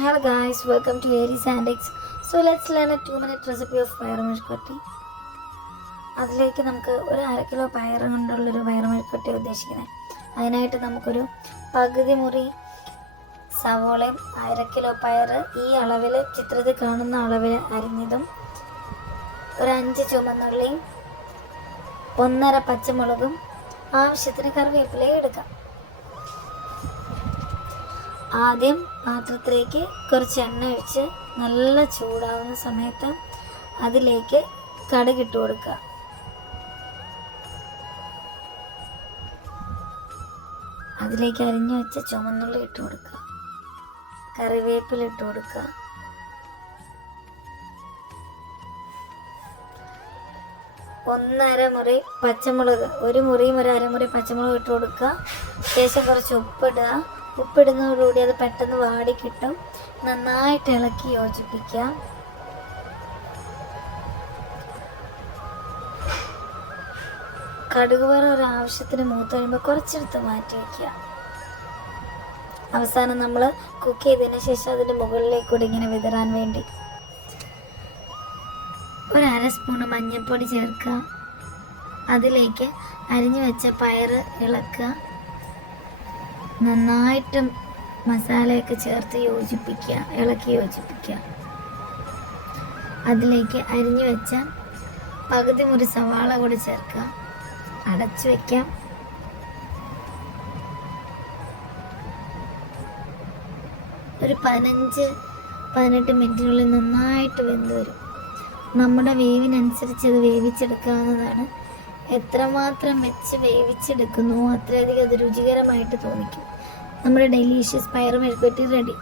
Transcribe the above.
Hello guys, welcome to Aries Antics. So let's learn a 2-minute recipe of പയറുമെഴുക്കുവരട്ടി. അതിലേക്ക് നമുക്ക് ഒരു 1/2 kilo പയർ കൊണ്ടുള്ളൊരു പയറുമെഴുക്കുവരട്ടി ഉദ്ദേശിക്കുന്നത്. അതിനായിട്ട് നമുക്കൊരു പകുതി മുറി സവോളയും 1/2 കിലോ പയർ ഈ അളവിൽ ചിത്രത്തിൽ കാണുന്ന അളവിൽ അരിഞ്ഞതും ഒരു 5 ചുവന്നുള്ളിയും 1.5 പച്ചമുളകും ആവശ്യത്തിന് കറിവേപ്പിലയും എടുക്കാം. ആദ്യം പാത്രത്തിലേക്ക് കുറച്ച് എണ്ണ ഒഴിച്ച് നല്ല ചൂടാവുന്ന സമയത്ത് അതിലേക്ക് കടുകിട്ട് കൊടുക്കുക. അതിലേക്ക് അരിഞ്ഞു വെച്ച ചുവന്നുള്ളി ഇട്ട് കൊടുക്കുക, കറിവേപ്പില ഇട്ട് കൊടുക്കുക, ഒന്നര മുറി പച്ചമുളക്, ഒരു മുറിയും ഒരു അരമുറി പച്ചമുളക് ഇട്ട് കൊടുക്കുക. ശേഷം കുറച്ച് ഉപ്പിടുക. ഉപ്പിടുന്നതോടുകൂടി അത് പെട്ടെന്ന് വാടി കിട്ടും. നന്നായിട്ട് ഇളക്കി യോജിപ്പിക്കുക. കടുക് വറ ഒരാവശ്യത്തിന് മൂത്ത് കഴിയുമ്പോൾ കുറച്ചെടുത്ത് മാറ്റി വയ്ക്കുക. അവസാനം നമ്മൾ കുക്ക് ചെയ്തതിന് ശേഷം അതിൻ്റെ മുകളിലേക്കൂടെ ഇങ്ങനെ വിതറാൻ വേണ്ടി ഒരു 1/2 സ്പൂൺ മഞ്ഞൾപ്പൊടി ചേർക്കുക. അതിലേക്ക് അരിഞ്ഞു വെച്ച പയർ ഇളക്കുക. നന്നായിട്ട് മസാലയൊക്കെ ചേർത്ത് യോജിപ്പിക്കുക, ഇളക്കി യോജിപ്പിക്കുക. അതിലേക്ക് അരിഞ്ഞു വെച്ച പകുതി മുറി സവാള കൂടി ചേർക്കുക. അടച്ചു വയ്ക്കാം. ഒരു 15-18 മിനിറ്റിനുള്ളിൽ നന്നായിട്ട് വെന്ത് വരും. നമ്മുടെ വേവിനനുസരിച്ച് അത് വേവിച്ചെടുക്കാവുന്നതാണ്. എത്രമാത്രം വെച്ച് വേവിച്ചെടുക്കുന്നുവോ അത്രയധികം അത് രുചികരമായിട്ട് തോന്നിക്കും. നമ്മുടെ ഡെലീഷ്യസ് പയറുമെഴുക്കുവരട്ടി റെഡി.